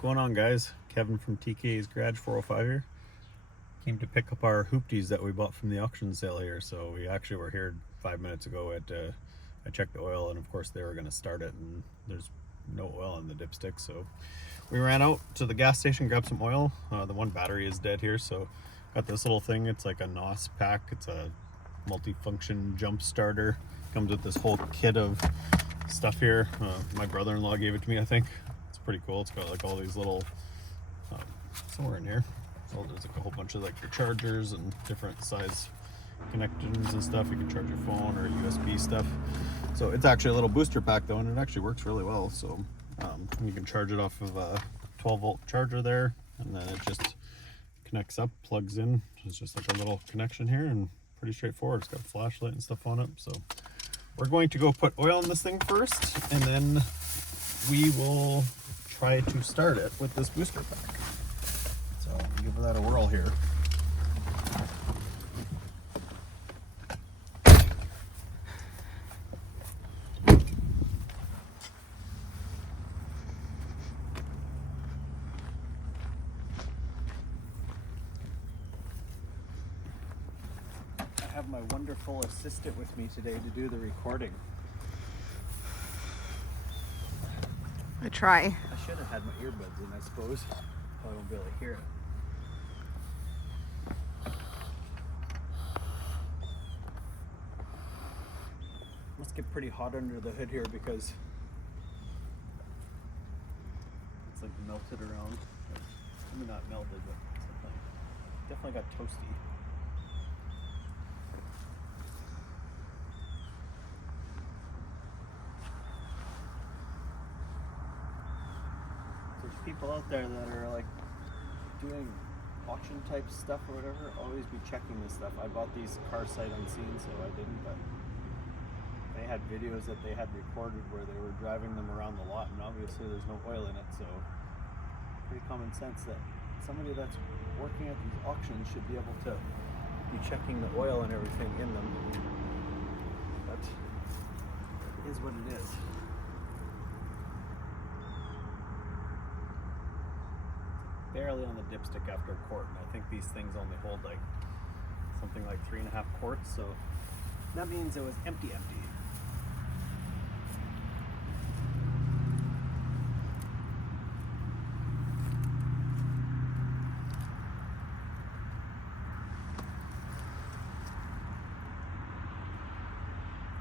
going on, guys? Kevin from TK's Garage 405 here. Came to pick up our hoopties that we bought from the auction sale here. So we actually were here 5 minutes ago. I checked the oil, and of course they were going to start it, and there's no oil in the dipstick. So we ran out to the gas station, grabbed some oil. The one battery is dead here, so got this little thing. It's like a NOS pack. It's a multi-function jump starter. Comes with this whole kit of stuff here. My brother-in-law gave it to me, I think. It's pretty cool. It's got like all these little somewhere in here. So there's like a whole bunch of like the chargers and different size connections and stuff. You can charge your phone or USB stuff. So it's actually a little booster pack though, and it actually works really well. So you can charge it off of a 12-volt charger there, and then it just connects up, plugs in. It's just like a little connection here, and pretty straightforward. It's got a flashlight and stuff on it. So we're going to go put oil in this thing first, and then we will try to start it with this booster pack. So give that a whirl here. I have my wonderful assistant with me today to do the recording. I try. I should have had my earbuds in, I suppose. I won't be able to hear it. Must get pretty hot under the hood here because it's like melted around. I mean, not melted, but something. Definitely got toasty. There's people out there that are like doing auction type stuff or whatever. Always be checking this stuff. I bought these car sight unseen, so I didn't, but they had videos that they had recorded where they were driving them around the lot, and obviously there's no oil in it, so pretty common sense that somebody that's working at these auctions should be able to be checking the oil and everything in them. But it is what it is. Barely on the dipstick after a quart, and I think these things only hold like something like 3.5 quarts, so that means it was empty.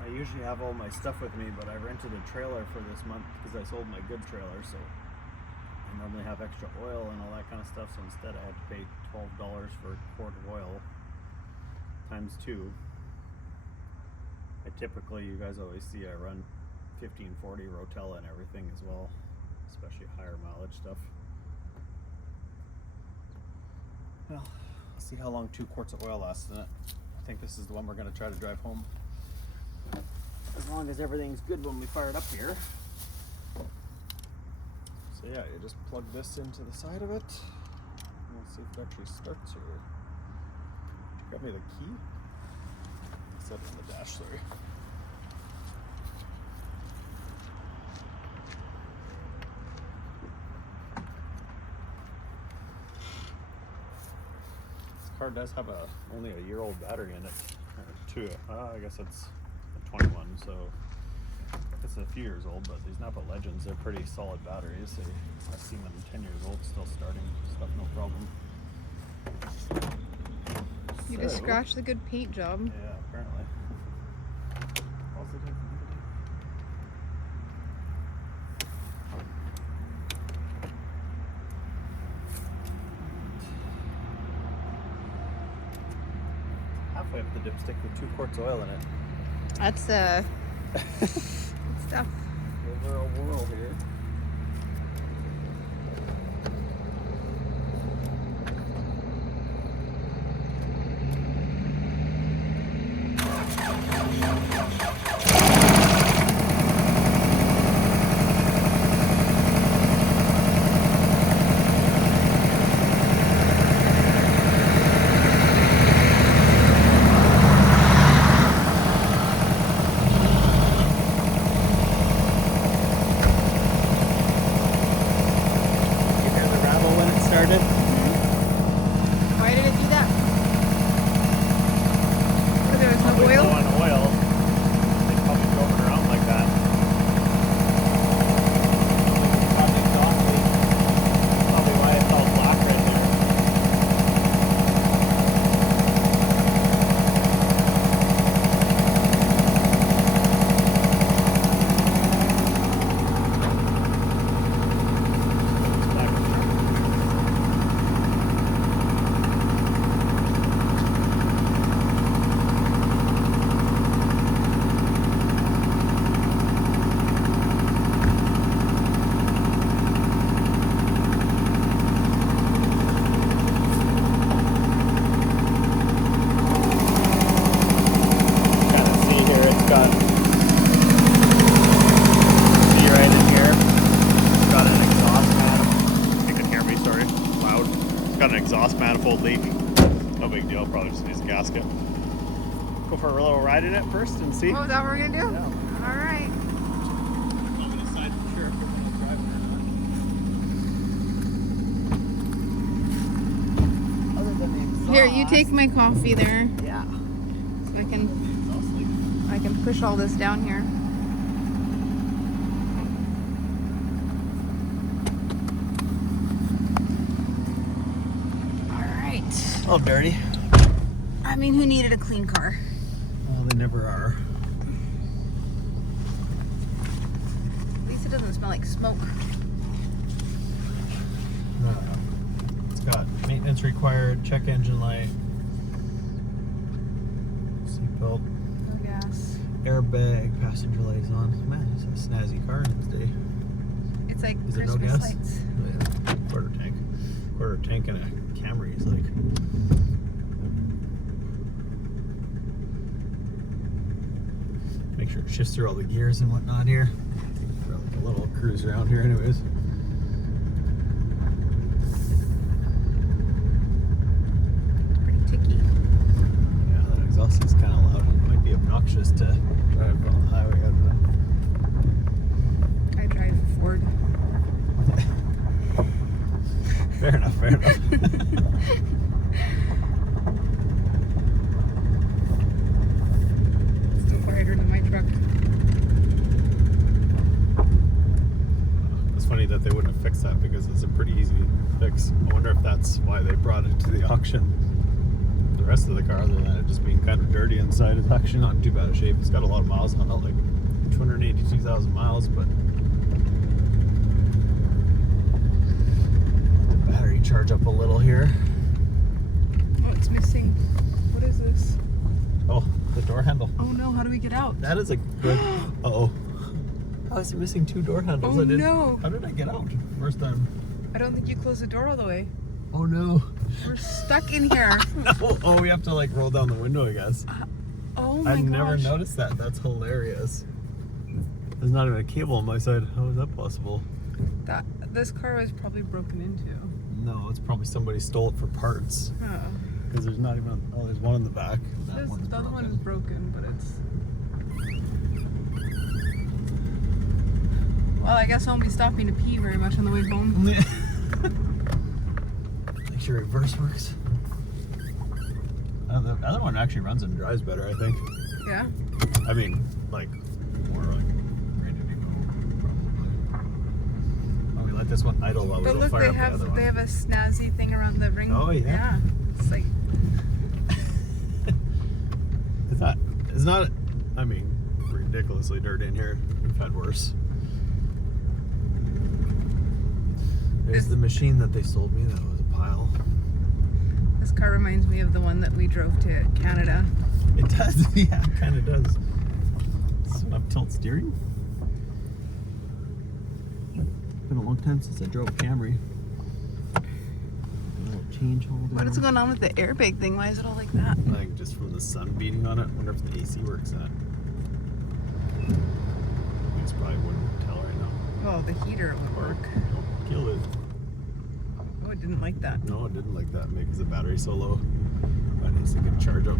I usually have all my stuff with me, but I rented a trailer for this month because I sold my good trailer, so I normally have extra oil and all that kind of stuff, so instead I had to pay $12 for a quart of oil times 2. I typically, you guys always see I run 1540 Rotella and everything as well, especially higher mileage stuff. Well, let's see how long 2 quarts of oil lasts in it. I think this is the one we're going to try to drive home, as long as everything's good when we fire it up here. So yeah, you just plug this into the side of it. We'll see if it actually starts here. Grab me the key. Set it in the dash, sorry. This car does have only a year-old battery in it. I guess it's a 21, so it's a few years old, but these Napa Legends, they're pretty solid batteries. I've seen them 10 years old, still starting stuff, no problem. You just scratched the good paint job. Yeah, apparently. Positive. Halfway up the dipstick with 2 quarts of oil in it. That's stuff. Over a whirl here. started? Why did it do that? Because there was no Probably oil? low on oil. They probably drove it around like that. Probably why it felt black right there. Exhaust manifold leak. No big deal, probably just needs a gasket. Go for a little ride in it first and see. Oh, is that what we're gonna do? Yeah. All right. I'm gonna decide for sure if we're gonna drive it or not. Other than the exhaust. Here, you take my coffee there. Yeah. So I can push all this down here. Oh, dirty. I mean, who needed a clean car? Well, they never are. At least it doesn't smell like smoke. It's got maintenance required, check engine light, seatbelt, No gas. airbag, passenger lights on. Man, it's a snazzy car in this day. It's like Is there no Christmas gas? lights. Oh, yeah. Quarter tank and a Camry is like. Make sure it shifts through all the gears and whatnot here. We're like a little cruise around here, anyways. It's pretty ticky. Yeah, that exhaust is kind of loud. It might be obnoxious to drive on the highway. I drive Ford. Fair enough, fair enough. Still quieter than my truck. It's funny that they wouldn't have fixed that because it's a pretty easy fix. I wonder if that's why they brought it to the auction. The rest of the car, other than it just being kind of dirty inside, is actually not in too bad a shape. It's got a lot of miles on it, like 282,000 miles, but battery charge up a little here. Oh, it's missing. What is this? Oh, the door handle. Oh no, how do we get out? That is a good. Uh-oh. How is it missing two door handles? Oh, no. How did I get out? First time. I don't think you closed the door all the way. Oh no. We're stuck in here. No. Oh, we have to like roll down the window, I guess. Oh my I've gosh. never noticed that. That's hilarious. There's not even a cable on my side. How is that possible? This car was probably broken into. No, it's probably somebody stole it for parts. Oh. Because there's not even. Oh, there's one in the back. That The one's other one is broken, but it's. Well, I guess I won't be stopping to pee very much on the way home. Make sure reverse works. The other one actually runs and drives better, I think. Yeah. I mean, like, more like ready to go, probably. Oh, we let this one idle while we But go look, fire they up the other have one. they have a snazzy thing around the ring. Oh, yeah? Yeah. It's like It's not, I mean, ridiculously dirty in here. We've had worse. There's the machine that they sold me. That was a pile. this car reminds me of the one that we drove to Canada. It does, yeah, it kind of does. Does it have tilt steering? It's been a long time since I drove a Camry. A little change holder. What is going on with the airbag thing? Why is it all like that? I think just from the sun beating on it. I wonder if the AC works in it. You just probably wouldn't tell right now. Well, the heater would work. Don't kill it. Oh, it didn't like that. No, it didn't like that because the battery's so low. But it needs to get charged up.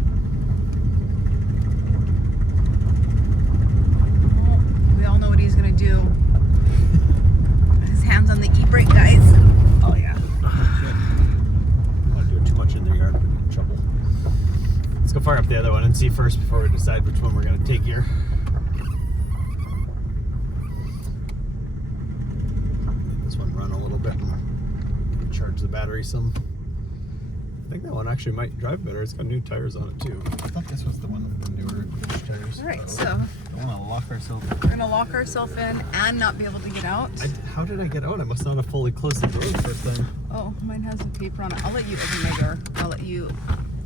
Well, we all know what he's gonna do. His hands on the e-brake, guys. Oh yeah. Good. fire up the other one and see first before we decide which one we're going to take here. Let this one run a little bit and charge the battery some. I think that one actually might drive better. It's got new tires on it too. I thought this was the one with the newer tires. Alright, so we want to lock ourselves in. we're gonna lock ourselves in and not be able to get out. How did I get out? I must not have fully closed the door the first time. Oh, mine has a paper on it. I'll let you open my door. I'll let you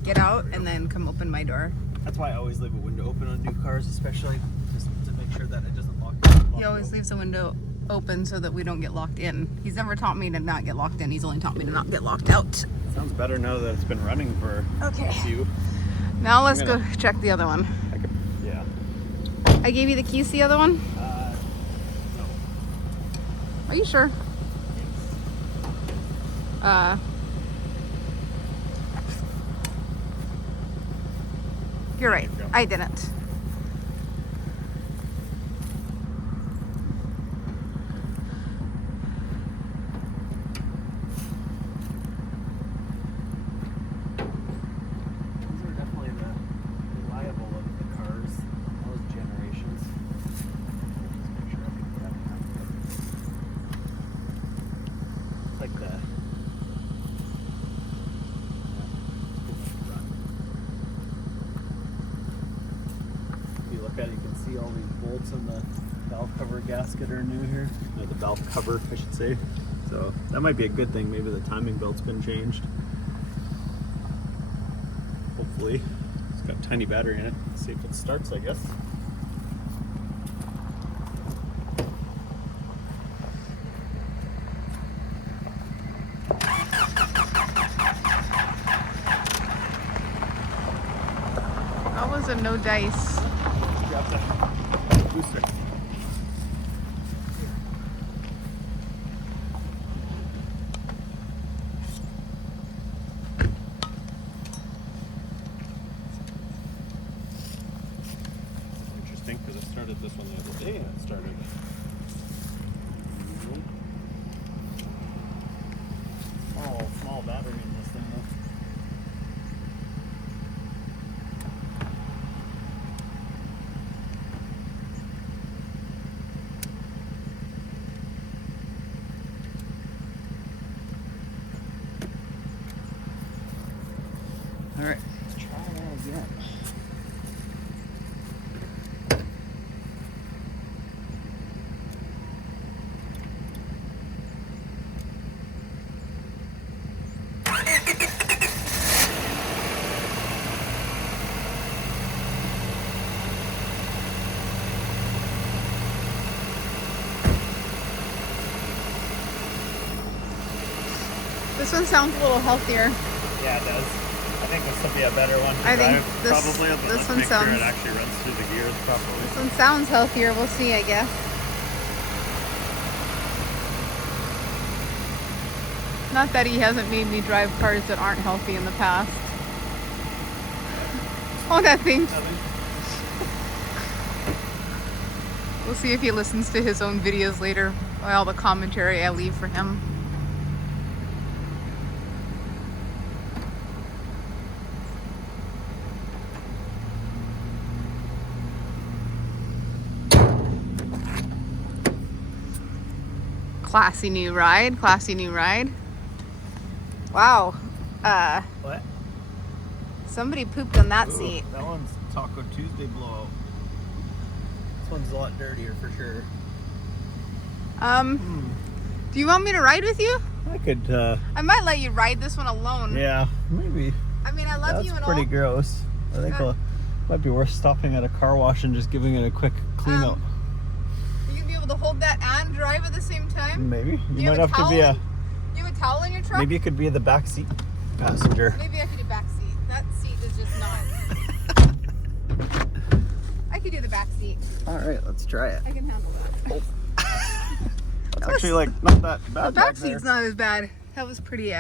get out and then come open my door. That's why I always leave a window open on new cars, especially just to make sure that it doesn't lock. He always leaves the window open so that we don't get locked in. He's never taught me to not get locked in. He's only taught me to not get locked out. Sounds better now that it's been running for a few. Now let's go check the other one. Yeah. I gave you the keys to the other one? No. Are you sure? You're right. I didn't. All these bolts in the valve cover gasket are new here. Or the valve cover, I should say. So that might be a good thing. Maybe the timing belt's been changed. Hopefully. It's got a tiny battery in it. Let's see if it starts, I guess. That was a no dice. Grab the booster. Interesting, because I started this one the other day and it started. Oh, small battery in this thing though. All right, let's try that again. This one sounds a little healthier. Yeah, it does. I think this will be a better one to I think drive, this- probably, but this let's one make sure sounds- it actually runs through the gears properly. This one sounds healthier. We'll see, I guess. Not that he hasn't made me drive cars that aren't healthy in the past. Oh, that thing. We'll see if he listens to his own videos later, by all the commentary I leave for him. Classy new ride, classy new ride. Wow. What? Somebody pooped on that Ooh, seat. that one's Taco Tuesday blowout. This one's a lot dirtier for sure. Do you want me to ride with you? I could, I might let you ride this one alone. yeah, maybe. I mean, I love That's you and pretty all. gross. I think it might be worth stopping at a car wash and just giving it a quick clean out. Are you gonna be able to hold that and drive at the same time? Maybe. you You might have have a to be towel? You have a towel in your truck? maybe you could be the back seat passenger. Maybe I could do back seat. That seat is just not. I could do the back seat. All right, let's try it. I can handle that. That's actually like not that bad. The back back there. seat's not as bad. That was pretty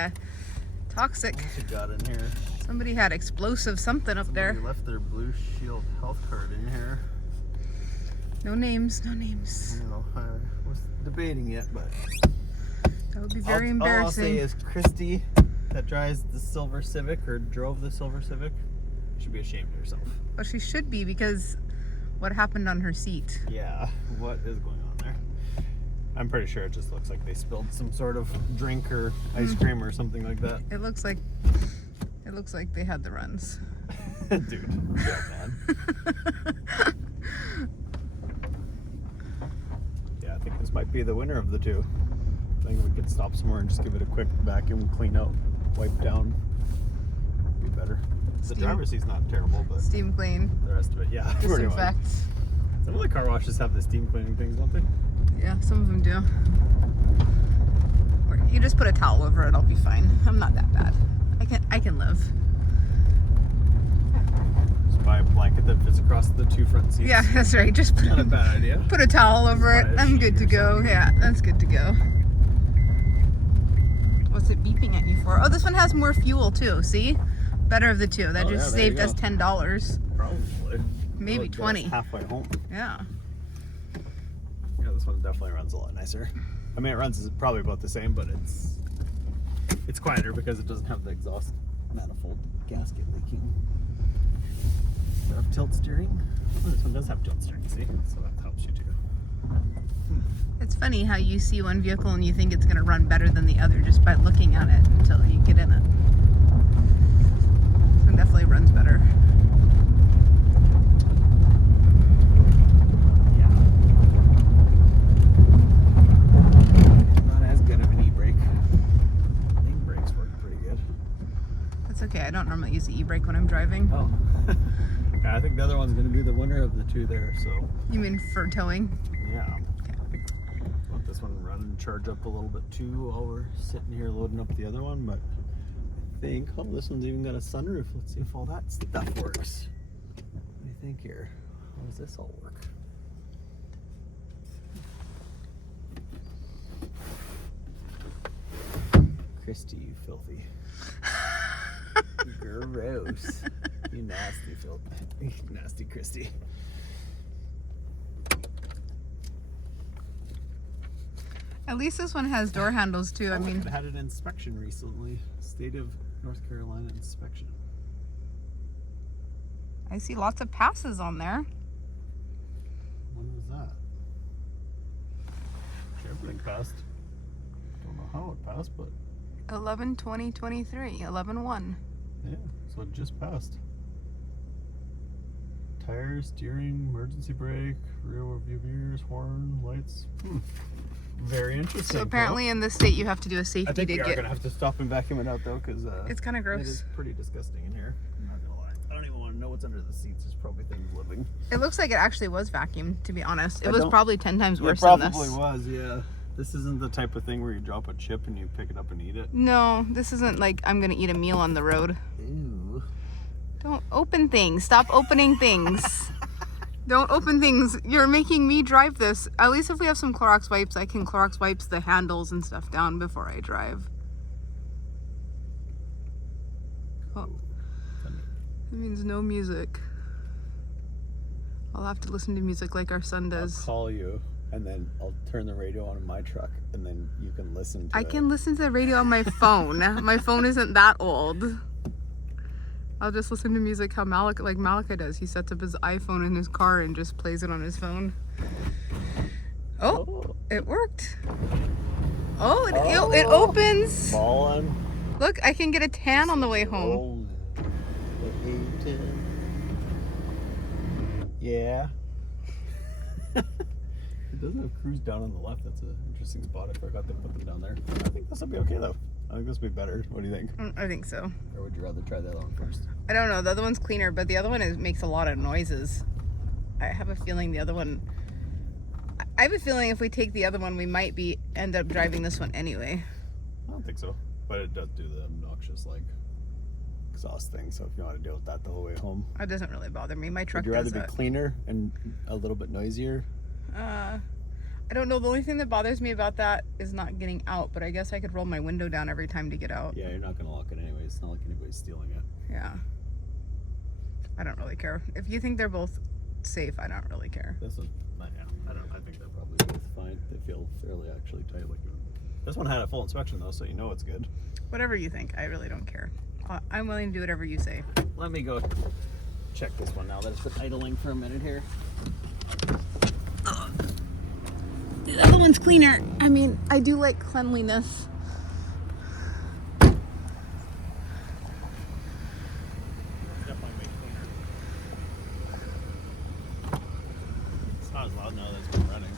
toxic. What else you got in here? Somebody had explosive something up there. Somebody left their Blue Shield health card in here. No names, no names. I don't know. I was debating it, but That would be very all I'll say embarrassing. is Christy, that drives the silver Civic or drove the silver Civic, Should be ashamed of yourself. Well, she should be, because what happened on her seat? Yeah, what is going on there? I'm pretty sure it just looks like they spilled some sort of drink or ice cream or something like that. It looks like they had the runs. Dude, yeah, man. Yeah, I think this might be the winner of the two. I think we could stop somewhere and just give it a quick vacuum, clean out, wipe down. Be better. The driver's seat's not terrible, but Steam clean. the rest of it, yeah. pretty much. Disinfect. Some of the car washes have the steam cleaning things, don't they? Yeah, some of them do. Or you just put a towel over it, I'll be fine. I'm not that bad. I can live. Just buy a blanket that fits across the two front seats. Yeah, that's right. Just Not a bad idea. put a towel over it. buy a I'm sheet good to or go. something. Yeah, that's good to go. What's it beeping at you for? Oh, this one has more fuel too. See? Better of the two. That Oh, just yeah, there you saved us go. $10. Probably. Maybe Well, it gets 20. Halfway home. Yeah. Yeah, this one definitely runs a lot nicer. I mean, it runs probably about the same, but it's quieter because it doesn't have the exhaust manifold gasket leaking. Does it have tilt steering? Oh, this one does have tilt steering, see? So that helps you too. It's funny how you see one vehicle and you think it's going to run better than the other just by looking at it until you get in it. This one definitely runs better. Yeah. Not as good of an e-brake. I think brakes work pretty good. That's okay. I don't normally use the e-brake when I'm driving. Oh. Yeah, I think the other one's going to be the winner of the two there, so. You mean for towing? Yeah. Let this one run and charge up a little bit too while we're sitting here loading up the other one, but I think, oh, this one's even got a sunroof. Let's see if all that stuff works. What do you think here? How does this all work? Christy, you filthy. Gross. You nasty filthy. Nasty Christy. At least this one has door handles too. I Oh, mean, it had an inspection recently. State of North Carolina inspection. I see lots of passes on there. When was that? Everything passed. Don't know how it passed, but 11/20/23, 11/1. yeah, so it just passed. Tires, steering, emergency brake, rear view mirrors, horn, lights. Very interesting. So apparently in this state you have to do a I safety think we are ticket. gonna have to stop and vacuum it out though, because It's kind of it gross. is pretty disgusting in here. I'm not gonna lie. I don't even want to know what's under the seats. There's probably things living. It looks like it actually was vacuumed, to be honest. It I was don't- probably 10 times It worse than probably this. was, yeah. This isn't the type of thing where you drop a chip and you pick it up and eat it. No, this isn't like I'm gonna eat a meal on the road. Ew. Don't open things. Stop opening things. Don't open things. You're making me drive this. At least if we have some Clorox wipes, I can Clorox wipes the handles and stuff down before I drive. Oh, that means no music. I'll have to listen to music like our son I'll does. call you and then I'll turn the radio on in my truck and then you can listen to I it. can listen to the radio on my phone. My phone isn't that old. I'll just listen to music how Malika does. He sets up his iPhone in his car and just plays it on his phone. Oh, it worked. Oh, it opens. Ballin'. Look, I can get a tan on the way home. Yeah. It doesn't have cruise down on the left. That's an interesting spot. I forgot to put them down there. I think this will be okay though. I think this will be better. What do you think? I think so. Or would you rather try that one first? I don't know. The other one's cleaner, but the other one makes a lot of noises. I have a feeling the other one... I have a feeling if we take the other one, we might end up driving this one anyway. I don't think so. But it does do the obnoxious, exhaust thing. So if you want to deal with that the whole way home. It doesn't really bother me. My truck Would you rather does be that. cleaner and a little bit noisier? I don't know. The only thing that bothers me about that is not getting out, but I guess I could roll my window down every time to get out. Yeah, you're not going to lock it anyway. It's not like anybody's stealing it. Yeah. I don't really care. If you think they're both safe, I don't really care. This one, yeah, I think they're probably both fine. They feel fairly actually tight. This one had a full inspection though, so you know it's good. Whatever you think, I really don't care. I'm willing to do whatever you say. Let me go check this one now that it's been idling for a minute here. The other one's cleaner. I mean, I do like cleanliness. Definitely way cleaner. It's not as loud now that it's been running.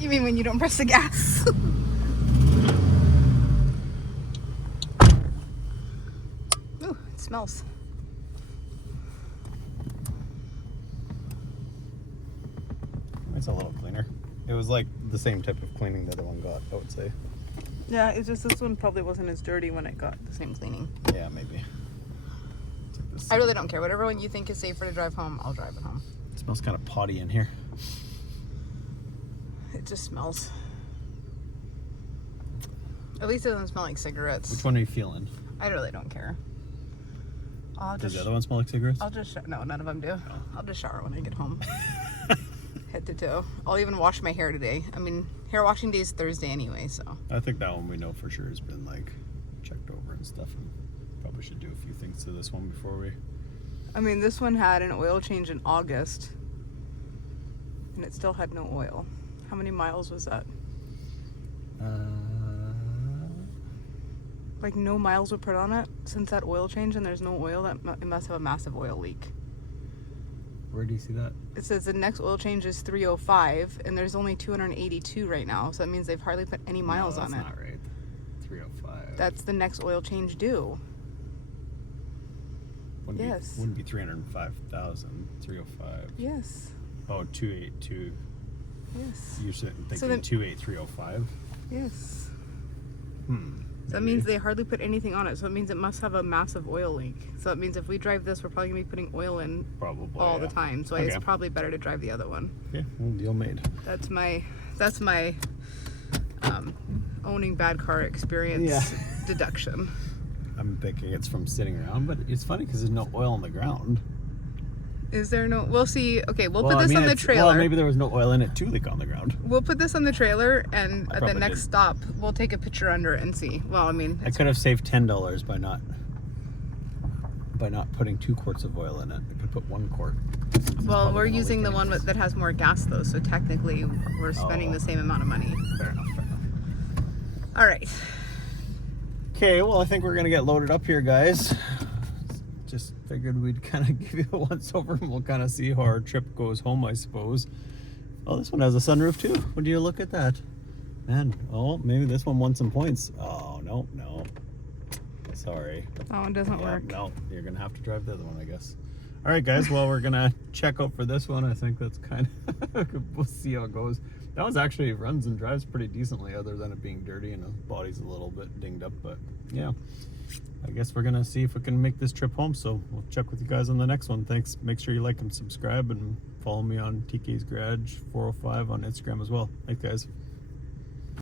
You mean when you don't press the gas? Ooh, it smells. It's a little cleaner. It was like the same type of cleaning the other one got, I would say. Yeah, it's just this one probably wasn't as dirty when it got the same cleaning. Yeah, maybe. I really don't care. Whatever one you think is safer to drive home, I'll drive it home. It smells kind of potty in here. It just smells. At least it doesn't smell like cigarettes. Which one are you feeling? I really don't care. Does the other one smell like cigarettes? I'll just no, none of them do. I'll just shower when I get home. Head to toe. I'll even wash my hair today. I mean, hair washing day is Thursday anyway, so. I think that one we know for sure has been like checked over and stuff, and probably should do a few things to this one before we. I mean, this one had an oil change in August, and it still had no oil. How many miles was that? Like no miles were put on it since that oil change, and there's no oil. It must have a massive oil leak. Where do you see that? It says the next oil change is 305, and there's only 282 right now, so that means they've hardly put any miles on it. That's not right. 305. That's the next oil change due. Yes. Wouldn't be 305,000. 305. Yes. Oh, 282. Yes. You're thinking So then- 28305? Yes. Hmm. So that means they hardly put anything on it, so it means it must have a massive oil leak. So that means if we drive this, we're probably going to be putting oil in Probably all the time. So it's Okay. probably better to drive the other one. Okay, well, deal made. That's my owning bad car experience deduction. I'm thinking it's from sitting around, but it's funny because there's no oil on the ground. Is there no? We'll see. Okay, we'll put this on the trailer. Well, maybe there was no oil in it to leak on the ground. We'll put this on the trailer, and at the probably next did. stop, we'll take a picture under it and see. Well, I mean, I could have saved $10 by not putting 2 quarts of oil in it. I could put 1 quart. well, we're using the one that has more gas though, so technically we're spending the same amount of money. Fair enough. All right. Okay, well, I think we're gonna get loaded up here, guys. Just figured we'd kind of give you a once over, and we'll kind of see how our trip goes home, I suppose. Oh, this one has a sunroof too. Would you look at that, man? Oh, maybe this one won some points. Oh no. Sorry. That one doesn't work. No, you're gonna have to drive the other one, I guess. All right, guys. Well, we're gonna check out for this one. I think that's kind of. We'll see how it goes. That one's actually runs and drives pretty decently, other than it being dirty and the body's a little bit dinged up. But yeah, I guess we're gonna see if we can make this trip home. So we'll check with you guys on the next one. Thanks. Make sure you like and subscribe, and follow me on TK's Garage 405 on Instagram as well. Thanks, guys.